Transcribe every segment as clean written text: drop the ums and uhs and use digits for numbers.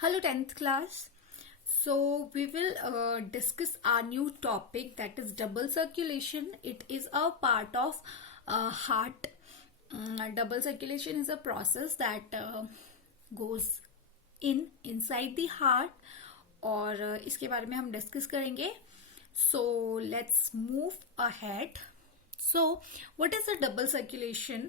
Hello 10th class. So we will discuss our new topic, that is double circulation. It is a part of heart. Double circulation is a process that goes inside the heart और इसके बारे में हम discuss करेंगे. So let's move ahead. So what is the double circulation.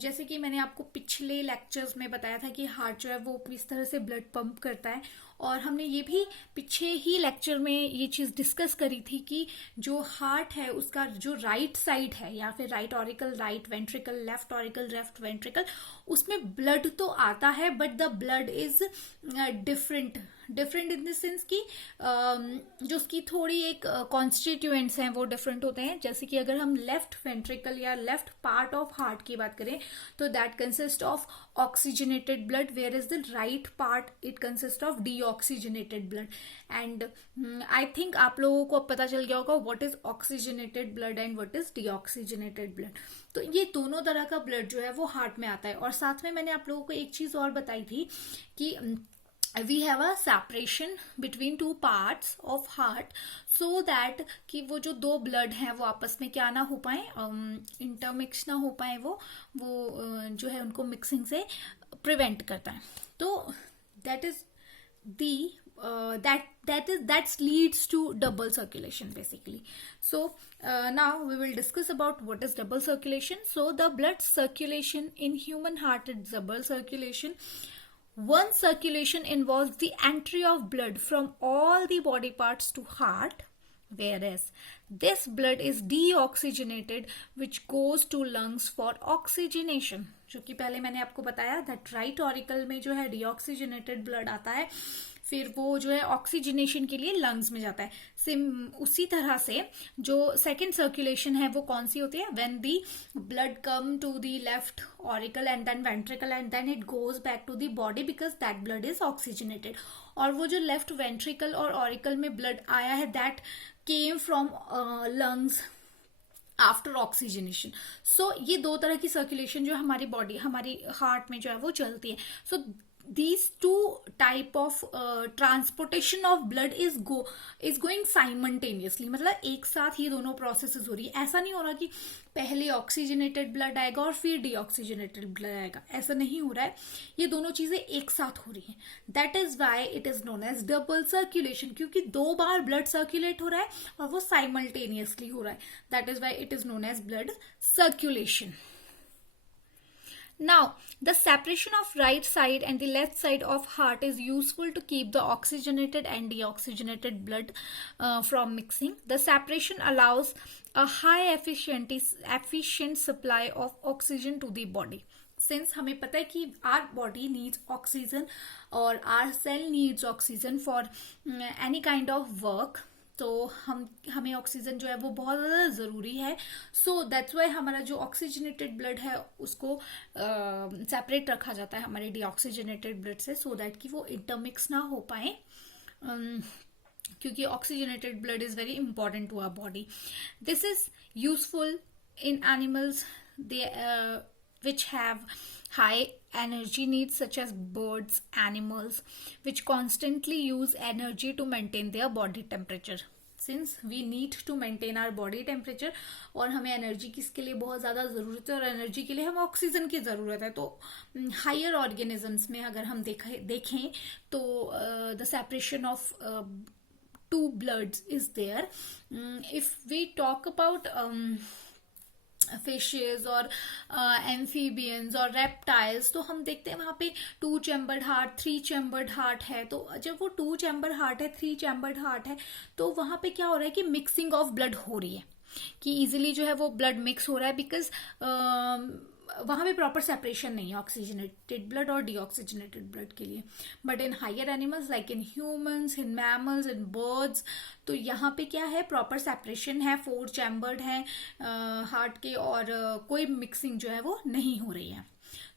जैसे कि मैंने आपको पिछले लेक्चर्स में बताया था कि हार्ट जो है वो इस तरह से ब्लड पंप करता है, और हमने ये भी पीछे ही लेक्चर में ये चीज डिस्कस करी थी कि जो हार्ट है उसका जो राइट साइड है, या फिर right auricle right ventricle, left auricle left ventricle, उसमें ब्लड तो आता है but the blood is different in the sense कि जो उसकी थोड़ी एक कॉन्स्टिट्यूएंट्स हैं वो डिफरेंट होते हैं. जैसे कि अगर हम लेफ्ट वेंट्रिकल या लेफ्ट पार्ट ऑफ हार्ट की बात करें तो that consist of oxygenated blood, where is the right part it consist of deoxygenated blood. And I think आप लोगों को अब पता चल गया होगा what is oxygenated blood and what is deoxygenated blood. तो ये दोनों तरह का ब्लड जो है वो हार्ट में आता है. और साथ में मैंने आप लोगों को एक चीज और बताई थी कि we have a separation between two parts of heart so that कि वो जो दो ब्लड हैं वो आपस में क्या ना हो पाए, इंटरमिक्स ना हो पाए, वो जो है उनको मिक्सिंग से प्रिवेंट करता है. तो that is the that leads to double circulation basically. So now we will discuss about what is double circulation. So the blood circulation in human heart is double circulation. One circulation involves the entry of blood from all the body parts to heart, whereas this blood is deoxygenated which goes to lungs for oxygenation. जो कि पहले मैंने आपको बताया that right auricle में जो है deoxygenated blood आता है, फिर वो जो है ऑक्सीजनेशन के लिए लंग्स में जाता है. सेम उसी तरह से जो सेकेंड सर्कुलेशन है वो कौन सी होती है, when the blood come to the left auricle and then ventricle and then it goes back to the body because that blood is oxygenated. और वो जो लेफ्ट वेंट्रिकल और ऑरिकल में ब्लड आया है that came from lungs after oxygenation. So ये दो तरह की सर्कुलेशन जो हमारी बॉडी हमारी हार्ट में जो है वो चलती है. सो these two type of transportation of blood is going simultaneously. मतलब एक साथ ये दोनों प्रोसेसेस हो रही है. ऐसा नहीं हो रहा कि पहले ऑक्सीजनेटेड ब्लड आएगा और फिर डीऑक्सीजनेटेड ब्लड आएगा, ऐसा नहीं हो रहा है. ये दोनों चीजें एक साथ हो रही हैं. That is why it is known as double circulation, क्योंकि दो बार ब्लड सर्कुलेट हो रहा है और वो साइमल्टेनियसली हो रहा है. That is why it is known as blood circulation. Now, the separation of right side and the left side of heart is useful to keep the oxygenated and deoxygenated blood from mixing. The separation allows a high efficient supply of oxygen to the body. Since हमें पता है कि our body needs oxygen और our cell needs oxygen for any kind of work, तो हमें oxygen जो है वो बहुत ज़्यादा ज़रूरी है. सो दैट्स वाई हमारा जो ऑक्सीजनेटेड ब्लड है उसको सेपरेट रखा जाता है हमारे डीऑक्सीजनेटेड ब्लड से, सो दैट कि वो इंटरमिक्स ना हो पाए, क्योंकि oxygenated blood is very important to our body. This is useful in animals which have high energy needs such as birds, animals which constantly use energy to maintain their body temperature. Since we need to maintain our body temperature और हमें energy किसके लिए बहुत ज़्यादा ज़रूरत है, और energy के लिए हमें ऑक्सीजन की ज़रूरत है. तो हायर ऑर्गेनिजम्स में अगर हम देखें तो the separation of two bloods is there. If we talk about fishes और एम्फीबियंस और रेप्टाइल्स, तो हम देखते हैं वहां पे 2 चैम्बर्ड हार्ट 3 चैम्बर्ड हार्ट है. तो जब वो 2 चैम्बर्ड हार्ट है 3 चैम्बर्ड हार्ट है तो वहां पे क्या हो रहा है कि मिक्सिंग ऑफ ब्लड हो रही है, कि इजीली जो है वो ब्लड मिक्स हो रहा है, बिकॉज वहां पे प्रॉपर सेपरेशन नहीं है ऑक्सीजनेटेड ब्लड और डीऑक्सीजनेटेड ब्लड के लिए. But in higher animals like in humans, in mammals, in birds, तो यहाँ पे क्या है, प्रॉपर सेपरेशन है, 4 चैम्बर्ड है हार्ट के, और कोई मिक्सिंग जो है वो नहीं हो रही है.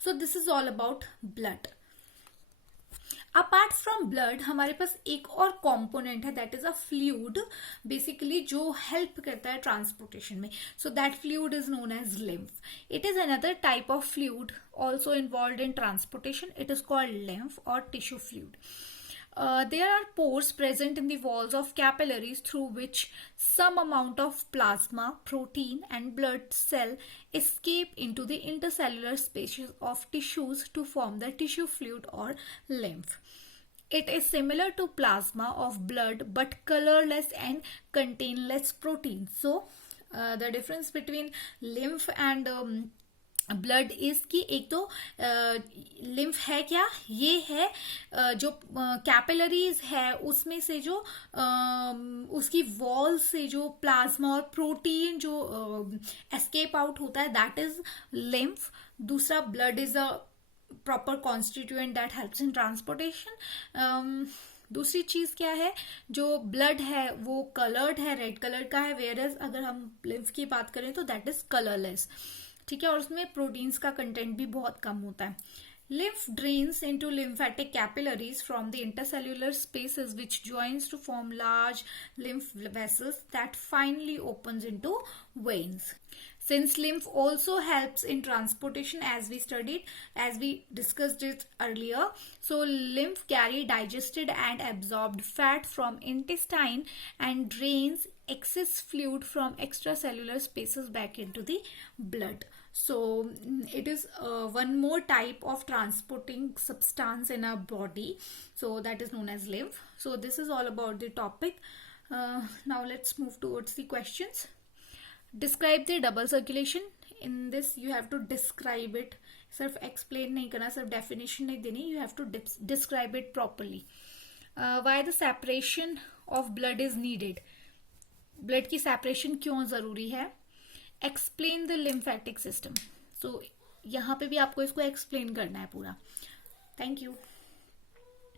So this is all about blood. Apart apart from blood हमारे पास एक और कॉम्पोनेंट है, that is a fluid, basically जो हेल्प करता है ट्रांसपोर्टेशन में. So that fluid is known as lymph. It is another type of fluid also involved in transportation. It is called lymph or tissue fluid. There are pores present in the walls of capillaries through which some amount of plasma, protein, and blood cell escape into the intercellular spaces of tissues to form the tissue fluid or lymph. It is similar to plasma of blood but colorless and contain less protein. So, the difference between lymph and blood is कि एक तो lymph है क्या, ये है जो capillaries है उसमें से जो उसकी वॉल से जो प्लाज्मा और प्रोटीन जो एस्केप आउट होता है, दैट इज लिम्फ. दूसरा blood is a proper constituent that helps in transportation. दूसरी चीज क्या है, जो ब्लड है वो कलर्ड है, रेड कलर का है, वेयर एज अगर हम लिम्फ की बात करें तो दैट इज कलरलेस. ठीक है, और उसमें प्रोटीन्स का कंटेंट भी बहुत कम होता है. Lymph drains into lymphatic capillaries from the intercellular spaces which joins to form large lymph vessels that finally opens into veins. Since lymph also helps in transportation as we discussed it earlier, so lymph carry digested and absorbed fat from intestine and drains excess fluid from extracellular spaces back into the blood. So it is one more type of transporting substance in our body, so that is known as lymph. So this is all about the topic. Now let's move towards the questions. Describe the double circulation. In this you have to describe it, सिर्फ explain नहीं करना, सिर्फ definition नहीं देनी, you have to describe it properly. Why the separation of blood is needed? Blood की separation क्यों जरूरी है? Explain the lymphatic system. So यहाँ पे भी आपको इसको एक्सप्लेन करना है पूरा. Thank you.